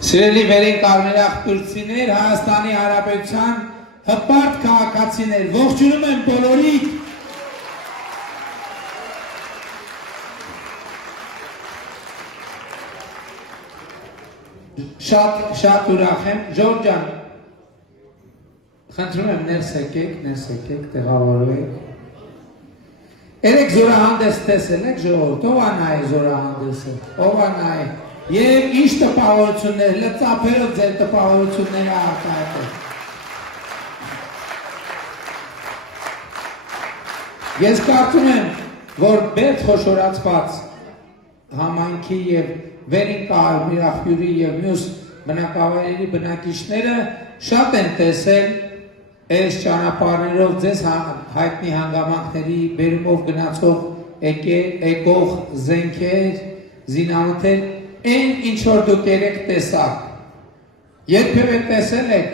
Սիրելի վերին կարմիրախտուրցիներ, Հայաստանի Հանրապետության հպարտ քաղաքացիներ, ողջունում եմ բոլորիդ։ Շատ ուրախ եմ, Ժորժ ջան, խնդրում եմ ներս եկեք, տեղավորվեք։ Երեք զորահանդես տեսել եք ժողովուրդ, ով ա նայ զորահանդեսը, ով ա նայ։ Եվ ինչ տպավորություններ, լծափերով ձեր տպավորությունները արտահայտել։ Ես կարծում եմ, որ բերդ խոշորացված համայնքի և վերին կարմիրախտյուրի և մյուս բնակավայրերի բնակիչները շատ են տեսել այս ճանապարհներով ձեզ հայտնի հանգամանքների բերումով գնացող եկող զենքեր, զինանոթեր, այն ինչ որ դուք երեք տեսաք, երբևէ տեսել եք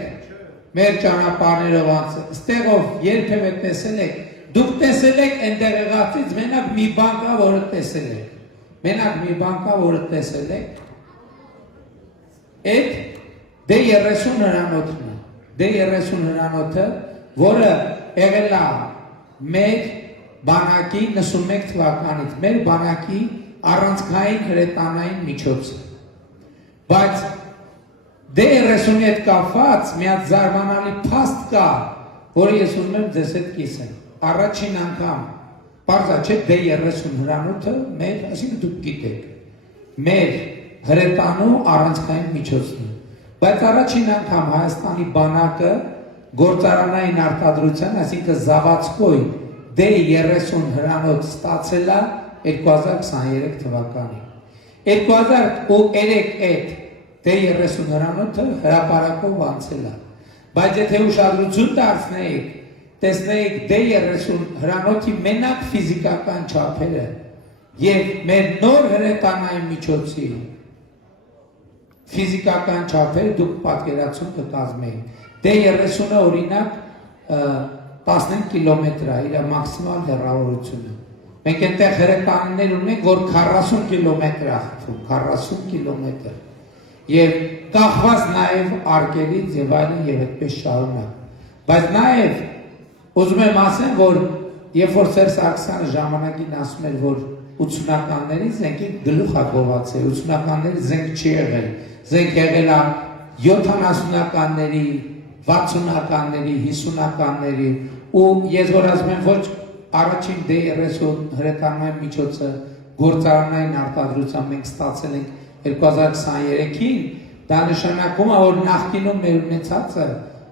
մեր ճանապարհներով անցել, ստեղով երբևէ տեսել եք, դուք տեսել եք այնտեղ եղածից մենակ մի բան կա, որը տեսել եք, այդ D30 հրանոթն է, D30 հրանոթը, որը եղել է մեր բանակի 91 թվականից, մեր բանակի առանցքային հրետանային միջոցը, բայց D30-ի հետ կապված մի հատ զարմանալի փաստ կա, որը ես ուզում եմ ձեզ հետ կիսեմ, առաջին անգամ, պարզա չէ D30 հրանոթը մեր, այսինքն դուք գիտեք, մեր հրետանու առանցքային միջոցն է, բայց առաջին անգամ Հայաստանի բանակը գործարանային արտադրության, այսինքն Զավադսկոյ D30 հրանոթ ստացել է 2023 թվականին։ 2003 այդ D30 հրանոթը հրապարակով անցել է, բայց եթե ուշադրություն դարձնեիք, տեսնեիք D30 հրանոթի մենակ ֆիզիկական չափերը և մեր նոր հրետանային միջոցի ֆիզիկական չափերը դուք պատկերացում կկազմեիք։ D30-ը օրինակ 15 կիլոմետր է իր մաքսիմալ հեռավորությունը։ Մենք այնտեղ հրետաններ ունենք, որ 40 կիլոմետր է խփում, 40 կիլոմետր։ Եվ կախված նաև արկերից եւ այլն եւ այդպես շարունակ։ Բայց նաև ուզում եմ ասեմ, որ երբ որ Սերժ Սարգսյանը ժամանակին ասում էր, որ 80-ականների զենքի գլուխ է գովացել, 80-ականների զենք չի եղել, զենք եղել է 70-ականների, 60-ականների, 50-ականների ու ես որ ասում եմ, ոչ առաջին D30 հրետանային միջոցը գործարանային արտադրության մենք ստացել ենք 2023-ին, դա նշանակում է, որ նախկինում մեր ունեցածը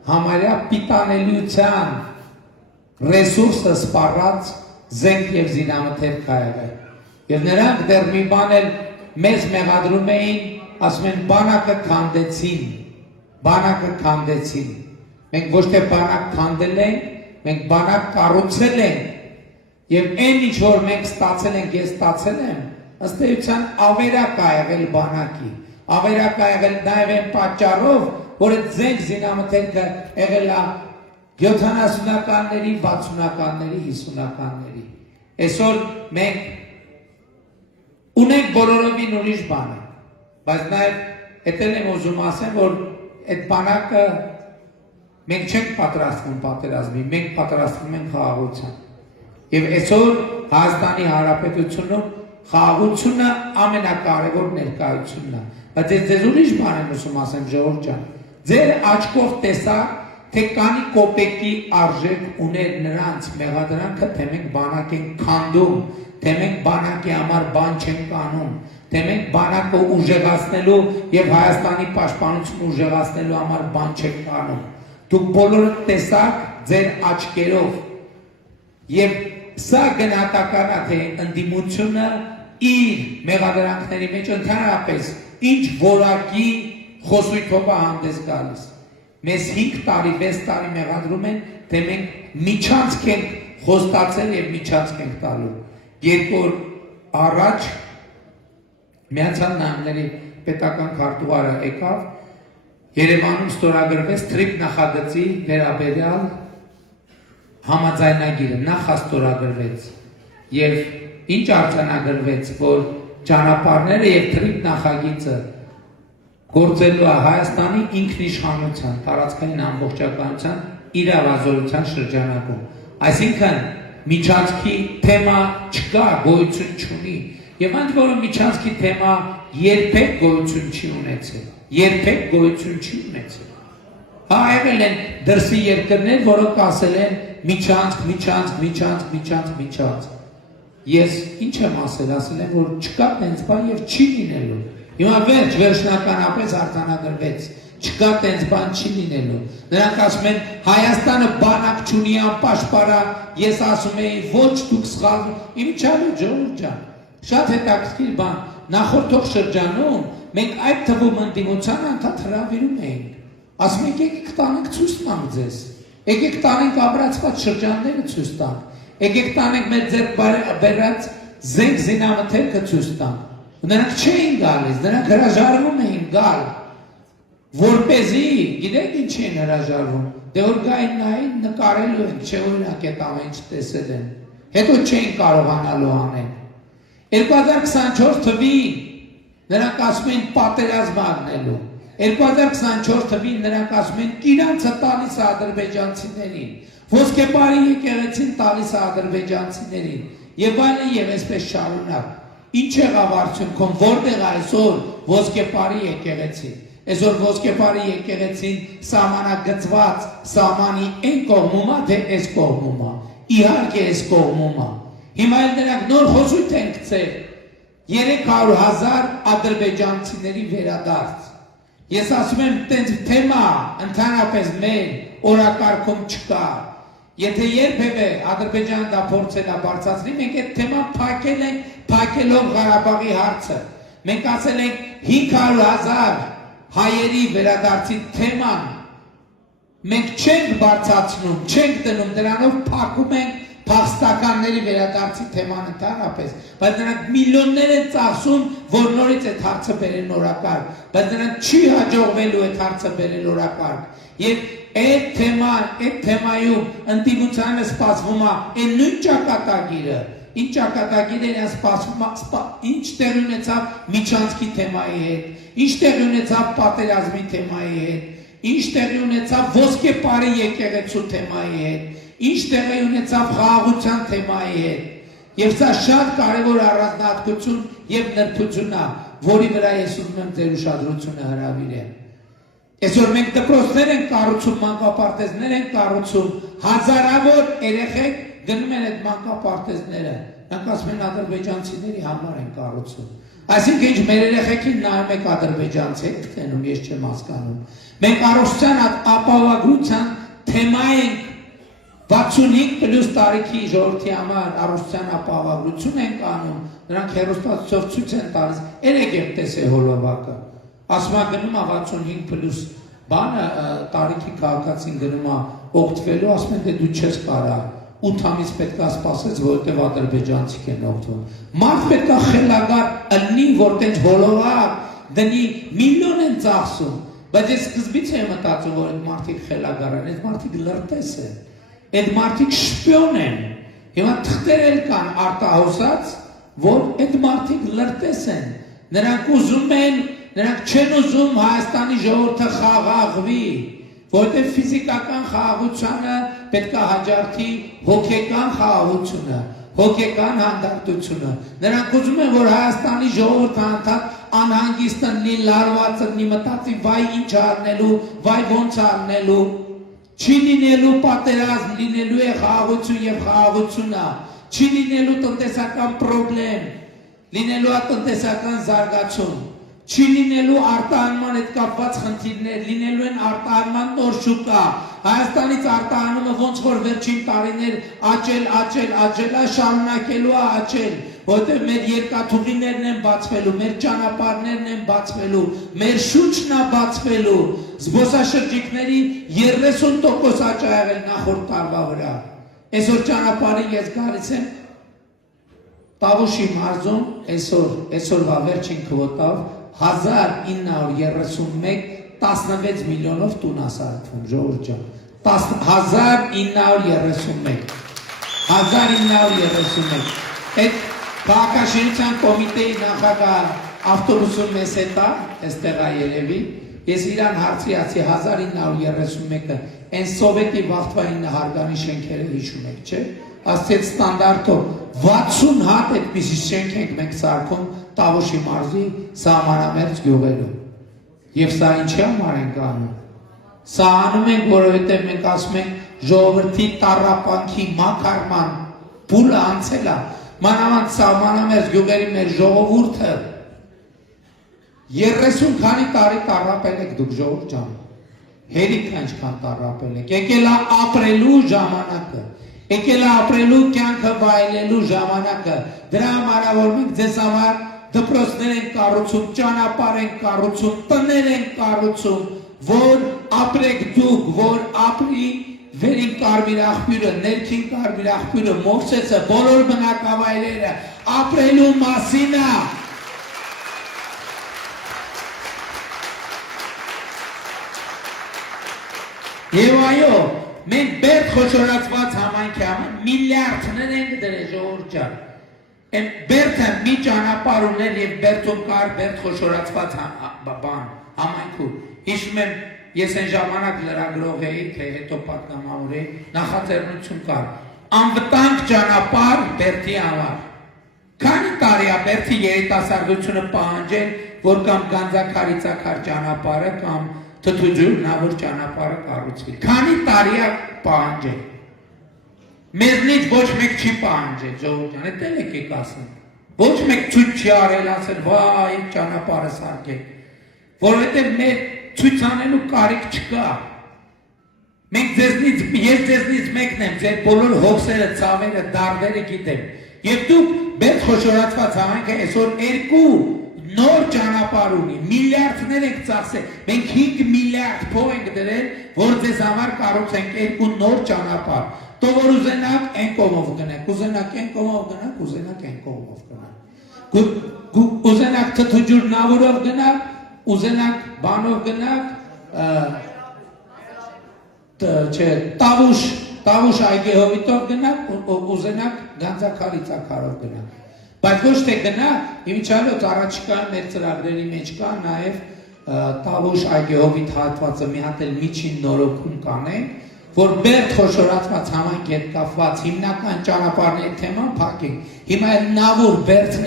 համարյա պիտանելիության ռեսուրսը սպառած զենք և զինանոթեր կա եղել։ Եվ նրանք դեռ մի բան էլ մեզ մեղադրում էին, ասում են բանակը քանդեցին։ Մենք ոչ թե բանակ քանդել ենք, մենք բանակ կառուցել ենք և այն ինչ որ մենք ստացել ենք, ես ստացել եմ, ըստ էության ավերակ ա եղել բանակի, ավերակ ա եղել նաև այն պատճառով, որ այդ զենք զինանոթերը եղել է 70-ականների, 60-ականների, 50-ականների։ Այսօր մենք ունենք բոլորովին ուրիշ բանը, բայց նաև էդ եմ ուզում ասեմ, որ այդ բանակը մենք չենք պատրաստվում պատերազմի, մենք պատրաստվում ենք խաղաղության։ Եվ այսօր Հայաստանի Հանրապետությունում խաղաղությունը ամենակարևոր ներկայությունն է։ Բայց ես ձեզ ուրիշ բան եմ ուզում ասեմ, Ժողովուրդ ջան, ձեր աչքով տեսա, թե կանի կոպեկի արժեք ուներ նրանց մեղադրանքը, թե մենք բանակ ենք քանդում, թե մենք բանակի համար բան չենք անում, թե մենք բանակը ուժեղացնելու և Հայաստանի պաշտպանությունը ուժեղացնելու համար բան չենք անում։ Դուք բոլորը տեսաք ձեր աչքերով և սա գնահատական է, թե ընդդիմությունը իր մեղադրանքների մեջ ընդհանրապես ինչ որակի խոսույթով է հանդես գալիս։ Մեզ 5 տարի, 6 տարի մեղադրում են, թե մենք միջանցք ենք խոստացել և միջանցք ենք տալու։ 2 օր առաջ Միացյալ Նահանգների պետական քարտուղարը եկավ, Երևանում ստորագրվեց թրիփ նախագծի վերաբերյալ համաձայնագիրը, նախաստորագրվեց և ինչ արձանագրվեց, որ ճանապարհները և թրիփ նախագիծը գործելու է Հայաստանի ինքնիշխանության, տարածքային ամբողջականության իրավազորության շրջանակում։ Այսինքն միջանցքի թեմա չկա, գոյություն չունի, եւ ընդ որում միջանցքի թեմա երբեք գոյություն չի ունեցել, երբեք գոյություն չի ունեցել։ Եղել են դրսի երկրներ, որոնք ասել են միջանցք։ Ես ինչ եմ ասել եմ, որ չկա տենց բան եւ չի լինելու։ Հիմա վերջնականապես արձանագրվեց, չկա տենց բան չի լինելու։ Նրանք ասում են Հայաստանը բանակ չունի, անպաշտպարա, ես ասում եի ոչ դուք սխալ, իմիջալու ժողովուրդ ջան, շատ հետաքրքիր բան, նախորդող շրջանում մենք այդ թվում ընդդիմության անդադ հրավիրում էինք, ասում ենք եկեք տանենք ցույց տանք ձեզ, եկեք տանենք ամրացված շրջանները ցույց տանք, եկեք տանենք մեր ձեռք բերած զենք զինամթերքը ցույց տանք։ Նրանք չէին գալիս, նրանք հրաժարվում էին գալ, որպեսզի, գիտեք ինչ են հրաժարվում, դե որ գային նային նկարելու են, չէ օրինակ այդ ամեն ինչ տեսել են, հետո չէին կարողանալու անել։ 2024 թվին նրանք ասում են պատերազմ առնելու, 2024 թվին նրանք ասում են իրանցը տալիս ադրբեջանցիներին, ոսկեպարի եկեղեցին տալիս ադրբեջանցիներին, եւ այլն եւ այսպես շարունակ։ Ինչ եղավ արդյունքում, որտեղ այսօր ոսկեպարի եկեղեցին, այսօր ոսկեպարի եկեղեցին սահմանագծված սահմանի այն կողմում է, թե այս կողմում է, իհարկե այս կողմում է։ Հիմա էլ նրանք նոր խոսույթ են գցել 300,000 ադրբեջանցիների վերադարձ։ Ես ասում եմ, տենց թեմա ընդհանրապես մեր օրակարգում չկա։ Եթե երբևէ Ադրբեջանը դա փորձել է բարձրացնել, մենք այդ թեման փակել ենք, փակելով Ղարաբաղի հարցը։ Մենք ասել ենք 500,000 հայերի վերադարձի թեման մենք չենք բարձրացնում, չենք դնում, դրանով փակում ենք փախստականների վերադարձի թեման ընդհանրապես, բայց նրանք միլիոններ են ծախսում, որ նորից այդ հարցը բերեն օրակարգ, բայց նրանք չի հաջողվելու այդ հարցը բերել օրակարգ։ Եվ այդ թեմայում ընդդիմությանը սպասվում է այն նույն ճակատագիրը, ինչ ճակատագիրը իրեն սպասվում է, ինչ տեղ ունեցավ միջանցքի թեմայի հետ, ինչ տեղ ունեցավ պատերազմի թեմայի հետ, ինչ տեղի ունեցավ ոսկեպարի եկեղեցու թեմայի հետ, ինչ տեղի ունեցավ խաղաղության թեմայի հետ։ Եվ սա շատ կարևոր առանձնահատկություն եւ նրբություն է, որի վրա ես ուզում եմ ձեր ուշադրությունը հրավիրեմ։ Այսօր մենք դպրոցներ են կառուցում, մանկապարտեզներ են կառուցում, հազարավոր երեխեք գնում են այդ մանկապարտեզները, նրանք ասում են ադրբեջանցիների համար են կառուցում։ Այսինքն ինչ մեր երեխեքին նայում եք ադրբեջանցի եք տենում, ես չեմ հասկանում։ Մենք առողջության ապահովագրության թեմա ենք 65+ տարիքի ժողովրդի համար առողջության ապահովագրություն են անում, նրանք հեռուստացույցով ցույց են տալիս, երեք եմ տեսել հոլովակը։ Ասում է գնում է 65+ բանը տարիքի քաղաքացին գնում է օգտվելու, ասում են դե դու չես կարա 8 ամիս պետք է սպասես, որովհետև ադրբեջանցիք են օգտվում։ Մարդ պետք է խելագար ըլնի, որ տենց հոլովակ դնի, միլիոն են ծախսում, բայց ես սկզբից եմ մտածում, որ այդ մարդիկ խելագար են, այդ մարդիկ լրտես են, այդ մարդիկ շպիոն են։ Հիմա թղթեր էլ կան արտահոսած, որ այդ մարդիկ լրտես են, նրանք ուզում են, նրանք չեն ուզում Հայաստանի ժողովուրդը խաղաղվի, որտեղ ֆիզիկական խաղաղությունը պետք է հաջորդի հոգեկան խաղաղությունը, հոգեկան հանդարտությունը։ Նրանք ուզում են, որ Հայաստանի ժողովուրդը անդադ անհանգիստ լինի, լարված լինի, մտածի վայ ինչ առնելու, վայ ոնց առնելու, չի լինելու պատերազմ, լինելու է խաղաղություն եւ խաղաղությունը, չի լինելու տնտեսական պրոբլեմ, լինելու է տնտեսական զարգացում, չի լինելու արտահանման հետ կապված խնդիրներ, լինելու են արտահանման նոր շուկա, Հայաստանից արտահանումը ոնց որ վերջին տարիներ աճել, շարունակելու է աճել, որտեղ մեր երկաթուղիներն են բացվելու, մեր ճանապարհներն են բացվելու, մեր շուրջն է բացվելու, զբոսաշրջիկների 30% աճ ա եղել նախորդ տարվա վրա։ Այսօր ճանապարհին ես գալիս եմ Տավուշի մարզում, այսօրվա վերջին քվոտով 1931 16 միլիոնով տուն է սարքվում, ժողովուրդ ջան, 1931 այդ քաղաքաշինության կոմիտեի նախագահ ավտոբուսում մեզ հետա, այստեղ է երևի, ես իրան հարցրիացի 1931-ը, այն սովետի վաղթվային հարգանի շենքերը հիշում եք, չէ, ասցեց ստանդարտով 60 հատ այդպիսի շենք ենք մենք սարքում Տավուշի մարզի սահմանամերձ գյուղերում, և սա ինչի համար ենք անում, սա անում ենք, որովհետև մենք ասում ենք ժողովրդի տառապանքի մաքարման փուլը անցել է, մանավանդ սահմանամերձ գյուղերի մեր ժողովուրդը 30 քանի տարի տառապել եք դուք ժողովուրդ ջան, հերիք ինչքան տառապել եք, եկել է ապրելու ժամանակը, եկել է ապրելու կյանքը վայելելու ժամանակը, դրա համար որ մենք ձեզ համար դպրոցներ ենք կառուցում, ճանապարհ ենք կառուցում, տներ ենք կառուցում, որ ապրեք դուք, որ ապրի վերին կարմիր աղբյուրը, ներքին կարմիր աղբյուրը, Մովսեսը, բոլոր բնակավայրերը ապրելու մասին է։ Եվ այո, մենք Բերդ խոշորացված համայնքի համար միլիարդներ ենք դրել ժողովուրդ ջան։ Այն Բերդը մի ճանապարհ ուներ եւ Բերդում կար Բերդ խոշորացված համայնքում։ Հիշում եմ, ես այն ժամանակ լրագրող էի, թե հետո պատգամավոր էի, նախաձեռնություն կար։ Անվտանգ ճանապարհ Բերդի համար։ Քանի տարի է Բերդի երիտասարդությունը պահանջել, որ կամ Գանձակարիցակար ճանապարհը կամ Թթուջուրնավոր ճանապարհը կառուցվի։ Քանի տարի է պահանջել։ Մեզնից ոչ մեկ չի պահանջել, ժողովուրդ ջան, էդ էլ եկեք ասենք։ Ոչ մեկ ցույց չի արել, ասել, վայ, ճանապարհը սարքեք։ Որովհետև մեր ցույց անելու կարիք չկա։ Մենք ես ձեզնից մեկն եմ, ձեր բոլոր հոգսերը, ցավերը, դարդերը գիտեմ։ Եվ դուք Բերդ խոշորացված համայնքը այսօր 2 նոր ճանապարհ ունի, միլիարդներ ենք ծախսել, մենք 5 միլիարդ փող ենք դրել, որ ձեզ համար կառուցենք 2 նոր ճանապարհ։ Թող որ ուզենաք այն կողմով գնաք, ուզենաք այն կողմով գնաք, ուզենաք այն կողմով գնաք։ Ուզենաք Թթուջուրնավորով գնաք, ուզենաք բանով գնաք, Տավուշ այգեհովիտով գնաք, ուզենաք Գանձակարիցակարով գնաք։ Բայց ոչ թե գնաք, իմիջիալոց առաջիկայում մեր ծրագրերի մեջ կա նաև Տավուշ այգեհովիտ հատվածը մի հատ էլ միջին նորոգում կանենք, որ Բերդ խոշորացված համայնքի հետ կապված հիմնական ճանապարհների թեման փակենք։ Հիմա էլ Նավոր Բերդն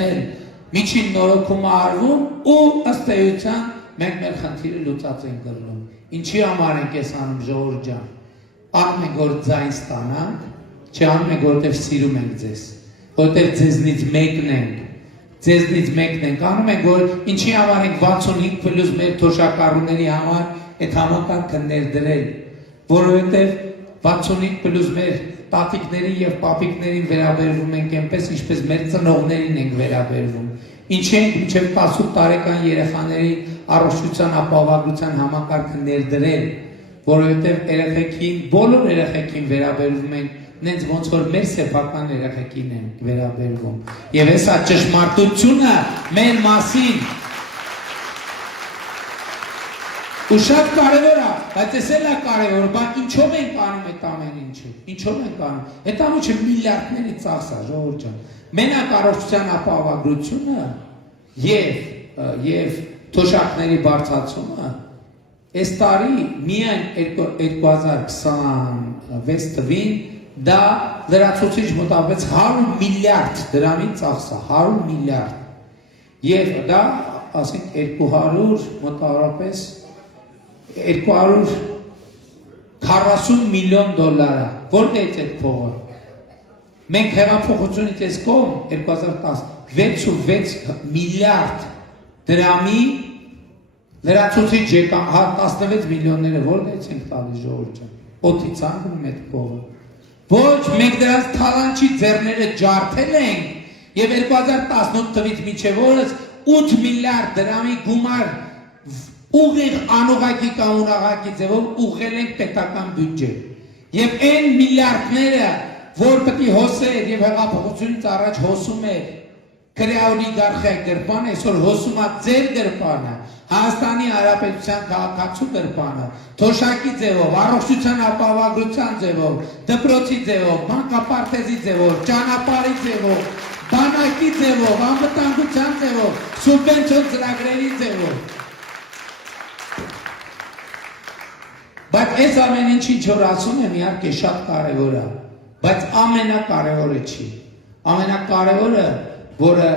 միջին նորոգումը արվում ու ըստ էության մենք մեր խնդիրը լուծած ենք գնում։ Ինչի համար ենք ես անում ժողովուրդ ջան։ Անում ենք որ ձայն ստանանք, չի անում ենք որովհետև սիրում ենք ձեզ, որովհետև ձեզնից մեկն ենք, անում ենք որ ինչի համար ենք 65 պլյուս մեր թոշակառուների համար այդ համակարգը ներդրել, որովհետև 65 պլյուս մեր տատիկներին եւ պապիկներին վերաբերվում ենք այնպես, ինչպես մեր ծնողներին ենք վերաբերվում։ Ինչի ենք մինչև 18 տարեկան երեխաների առողջության ապահովագրության համակարգը ներդրել, որովհետև երեխեքին, բոլոր երեխեքին վերաբերվում ենք նենց ոնց որ մեր սեփական երեխեքին են վերաբերվում։ Եվ հեսա ճշմարտությունը մեր մասին ու շատ կարևոր է, բայց ես էլ է կարևոր, բայց ինչով ենք անում այդ ամեն ինչը, ինչով ենք անում, այդ ամուչը միլիարդների ծախս է, ժողովուրդ ջան, մենակ առողջության ապահովագրությունը և թոշակների բարձրացումը, այս տարի միայն 2026 թվին դա լրացուցիչ մոտավորապես 100 միլիարդ դրամի ծախս է, 100 միլիարդ, և դա ասենք 200 մոտավորապես 240 միլիոն դոլար է, որտեղից այդ փողը։ Մենք հեղափոխությունից այս կողմ 2016 միլիարդ դրամի լրացուցիչ եկան, 16 միլիոնները որտեղից ենք տալիս ժողովուրդ ջան, օդից անգնում այդ փողը։ Ոչ, մենք դրանց թալանչի ձեռները ջարդել ենք և 2018 թվից մինչև օրս 8 միլիարդ դրամի գումար ուղիղ անուղակի կամ ունաղակի ձևով ուղղել ենք պետական բյուջե։ Եվ այն միլիարդները, որ պետք է հոսեր և հեղափոխությունից առաջ հոսում էր քրեաօլիգարխիայի գրպանը, այսօր հոսում է ձեր գրպանը, Հայաստանի Հանրապետության քաղաքացու գրպանը, թոշակի ձևով, առողջության ապահովագրության ձևով, դպրոցի ձևով, մանկապարտեզի ձևով, ճանապարհի ձևով, բանակի ձևով, անվտանգության ձևով, սուբվենցիոն ծրագրերի ձևով։ Բայց այս ամեն ինչի որ ասում եմ, իհարկե շատ կարևոր է, բայց ամենակարևորը չի։ Ամենակարևորը, որը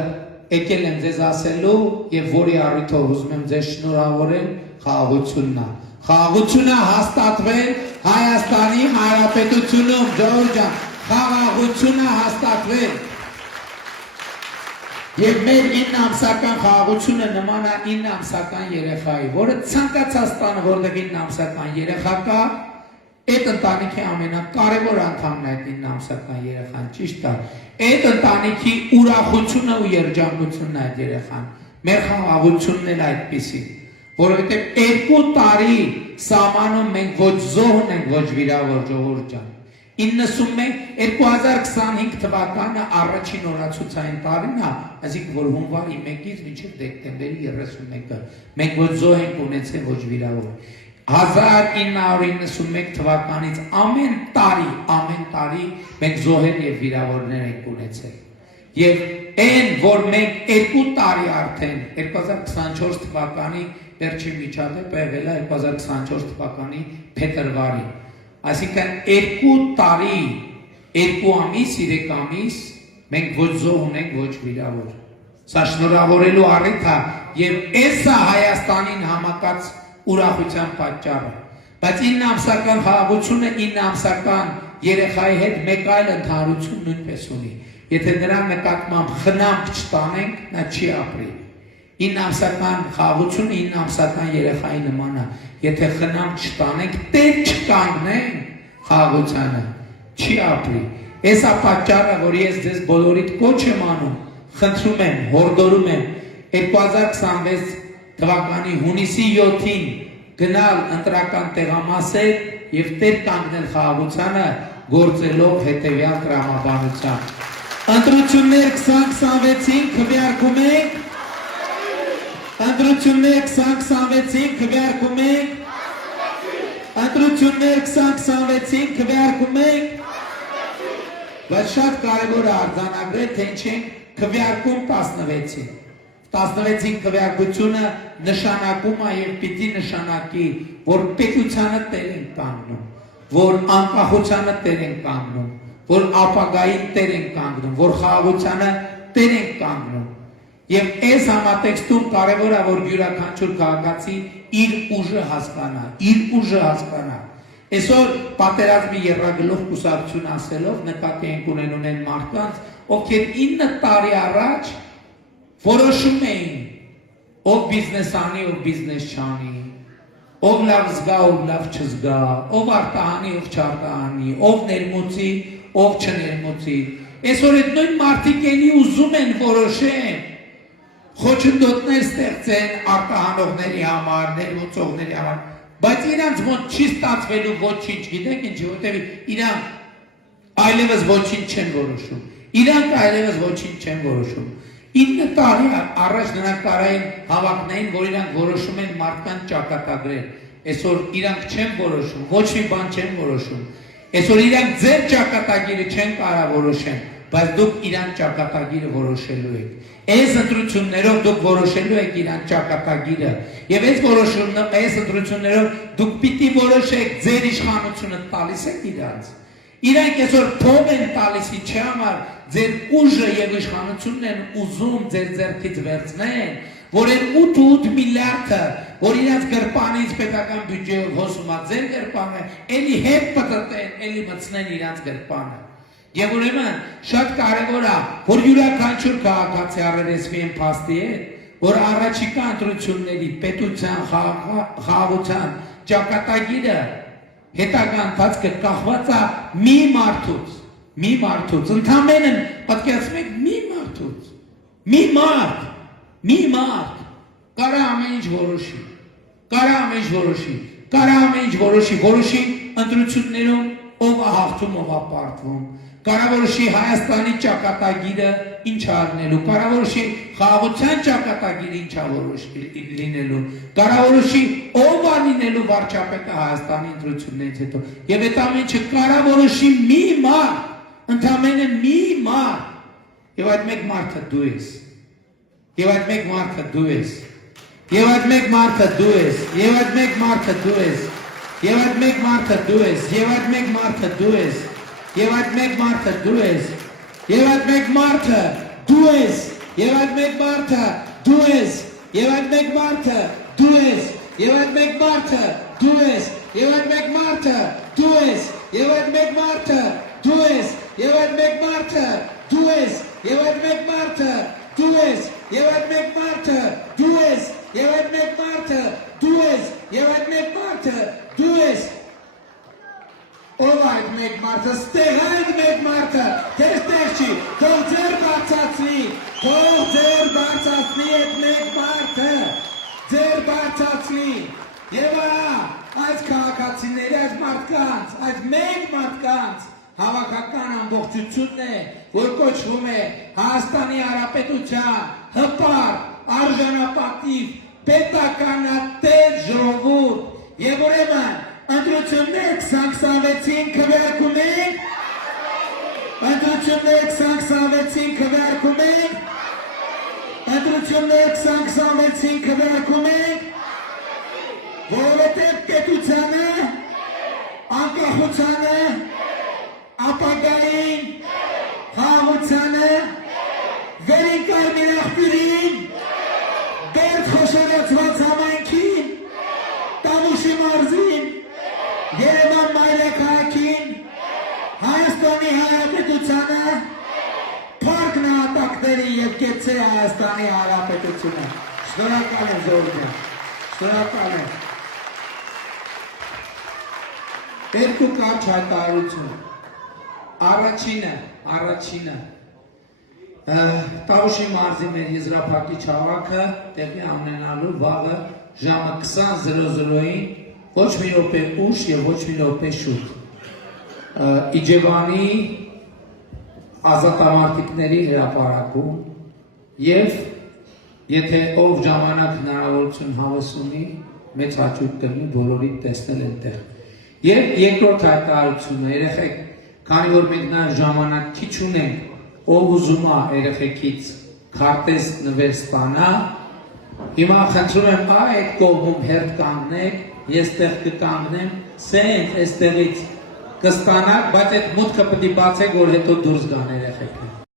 եկել եմ ձեզ ասելու եւ որի առիթով ուզում եմ ձեզ շնորհավորել, խաղաղությունն է։ Խաղաղությունը հաստատվել Հայաստանի Հանրապետությունում, Ժողովուրդ ջան, խաղաղությունը հաստատվել։ Եվ մեր 9 ամսական խաղաղությունը նման է 9 ամսական երեխայի, որը ցանկացած տանը, որտեղ 9 ամսական երեխա կա, այդ ընտանիքի ամենակարևոր անդամն է այդ 9 ամսական երեխան, ճիշտ է։ Այդ ընտանիքի ուրախությունը ու երջանկությունն է այդ երեխան։ Մեր խաղաղությունն էլ այդպիսի, որովհետև 2 տարի սահմանում մենք ոչ զոհ ունենք, ոչ վիրավոր, Ժողովուրդ ջան։ 2025 թվականը առաջին օրացուցային տարին է, այսինքն որ հունվարի 1-ից մինչև դեկտեմբերի 31-ը մենք ոչ զոհ ենք ունեցել, ոչ վիրավոր։ 1991 թվականից ամեն տարի մենք զոհեր եւ վիրավորներ ենք ունեցել։ Եվ այն, որ մենք 2 տարի արդեն 2024 թվականի վերջին միջադեպը եղել է 2024 թվականի փետրվարի։ Այսինքն 2 տարի, 2 ամիս, 3 ամիս մենք ոչ զոհ ունենք, ոչ վիրավոր։ Սա շնորհավորելու առիթ է եւ էսա Հայաստանին համակած ուրախության պատճառը։ Բայց 9 ամսական խաղաղությունը 9 ամսական երեխայի հետ մեկ այլ ընդհանրություն նույնպես ունի։ Եթե նրան նկատմամբ խնամք չտանենք, նա չի ապրի։ 9 ամսական խաղաղությունը 9 ամսական երեխայի նման է։ Եթե խնամք չտանենք, տեղ չկանգնենք խաղաղությանը, չի ապրի։ Էսա պատճառը, որ ես ձեզ բոլորիդ կոչ եմ անում, խնդրում եմ, հորդորում եմ 2026 թվականի հունիսի 7-ին գնալ ընտրական տեղամասեր եւ տեր կանգնել խաղաղությանը գործելով հետեւյալ տրամաբանությամբ։ Ընտրություններ 2026-ին քվեարկում ենք։ Ընտրություններ 2026-ին քվեարկում ենք։ Ընտրություններ 2026-ին քվեարկում ենք։ Բայց շատ կարևոր է արձանագրել, թե ինչ ենք քվեարկում 16-ին։ 16-ին քվեարկությունը նշանակում է եւ պիտի նշանակի, որ պետությանը տեր են կանգնում, որ անկախությանը տեր են կանգնում, որ ապագային տեր են կանգնում, որ խաղաղությանը տեր են կանգնում։ Եվ այս համատեքստում կարևոր է, որ յուրաքանչյուր քաղաքացի իր ուժը հասկանա, Այսօր պատերազմի եռագլուխ կուսակցություն ասելով նկատի ենք ունենում են մարդկանց, ովքեր 9 տարի առաջ որոշում էին, ով բիզնես անի, ով բիզնես չանի, ով լավ զգա, ով լավ չզգա, ով արտահանի, ով չարտահանի, ով ներմուծի, ով չներմուծի։ Այսօր այդ նույն մարդիկ էլի ուզում են որոշեն, խոչընդոտներ ստեղծեն արտահանողների համար, ներմուծողների համար, բայց իրանց մոտ չի ստացվելու ոչինչ, գիտեք ինչի, որտեղ իրանք այլևս ոչինչ չեն որոշում։ Իրանք այլևս ոչինչ չեն որոշում։ 9 տարի առաջ նրանք կարային հավակնային, որ իրանք որոշում են մարդկանց ճակատագրել։ Այսօր իրանք չեն որոշում, ոչ մի բան չեն որոշում։ Այսօր իրանք ձեր ճակատագիրը չեն կարող որոշեն, բայց դուք իրանք ճակատագիրը որոշելու եք։ Այս ընտրություններով դուք որոշելու եք իրանք ճակատագիրը, եւ այս ընտրություններով դուք պիտի որոշեք ձեր իշխանությունը տալիս եք իրանց։ Իրանք այսօր փող են տալիս ի համար ձեր ուժը եւ իշխանությունն են ուզում ձեր ձեռքից վերցնել, որ այն 8 միլիարդը, որ իրանց գրպանից պետական բյուջեով հոսում է ձեր գրպանը, էլի հետ պատտեն, էլի մտցնեն իրանց գրպանը։ Եվ ուրեմն շատ կարևոր է, որ յուրաքանչյուր քաղաքացի առերեսվի այն փաստի հետ, որ առաջիկա ընտրությունների պետության խաղաղության ճակատագիրը հետագա ընթացքը կախված է մի մարդուց, ընդամենը պատկերացնում եք մի մարդ կարա ամեն ինչ որոշի ընտրություններում ով է հաղթում, ով է պարտվում, կարա որոշի Հայաստանի ճակատագիրը ինչ է լինելու, կարա որոշի խաղաղության ճակատագիրը ինչ է լինելու, կարա որոշի ով է լինելու վարչապետը Հայաստանի ընտրություններից հետո, եւ այդ ամենը կարա որոշի մի մարդ, ընդամենը մի մարդ, Եվ այդ մեկ մարդը դու ես։ Եվ այդ մեկ մարդը դու ես։ Եվ այդ մեկ մարդը դու ես։ Եվ այդ մեկ մարդը դու ես։ Եվ այդ մեկ մարդը դու ես։ Եվ այդ մեկ մարդը դու ես։ Եվ այդ մեկ մարդը դու ես։ Եվ այդ մեկ մարդը դու ես։ Եվ այդ մեկ մարդը դու ես։ Եվ այդ մեկ մարդը դու ես։ Եվ այդ մեկ մարդը դու ես։ Եվ այդ մեկ մարդը դու ես։ Եվ այդ մեկ մարդը դու ես։ Եվ այդ մեկ մարդը դու ես։ Եվ այդ մեկ մարդը դու ես։ Եվ այդ մեկ մարդը դու ես։ Եվ այդ մեկ մարդը դու ես։ Եվ այդ մեկ մարդը դու ես։ Ով այդ մեկ մարդը, ստեղ այդ մեկ մարդը, դեր ստեղ չի, թող ձեր բարձացնի, թող ձեր բարձացնի այդ մեկ մարդը, ձեր բարձացնի, և այս քաղաքացիների, այս մարդկանց, այս մեկ մարդկանց հավաքական ամբողջությունն է, որ կոչվում է Հայաստանի Հանրապետության հպար, արժանապատիվ, պետականատեր ժողովուրդ, և ուրեմն ընտրություններ 2026-ին քվեարկում ենք, ընտրություններ 2026-ին քվեարկում ենք, ընտրություններ 2026-ին քվեարկում ենք, որովհետև պետությանը, անկախությանը, ապագային, խաղաղությանը, վերին կարմիր աղբյուրին, Բերդ խոշորացված համայնքին, Տավուշի մարզին, Երևան մայրաքաղաքին, Հայաստանի Հանրապետությանը, փառք նահատակների և կեցցե Հայաստանի Հանրապետությունը։ Շնորհակալ եմ ժողովուրդ, շնորհակալ եմ։ Երկու կարճ հայտարարություն։ Առաջինը Տավուշի մարզի մեր եզրափակիչ հավաքը տեղի ունենալու վաղը ժամը 20:00-ին ոչ մի րոպե ուշ և ոչ մի րոպե շուտ Իջևանի ազատամարտիկների հրապարակում և եթե ով ժամանակ հնարավորություն հավես ունի մեծ հաճույք կլինի բոլորի տեսնել այնտեղ։ Եվ երկրորդ հայտարարությունը երեխեք, քանի որ մենք նաև ժամանակ քիչ ունենք, ով ուզում է երեխեքից քարտեզ նվեր ստանա, հիմա խնդրում եմ այդ կողմում հերթ կանգնեք, ես տեղ կկանգնեմ, սենց այստեղից կստանաք, բայց այդ մուտքը պետք է բացեք, որ հետո դուրս գան երեխեքը։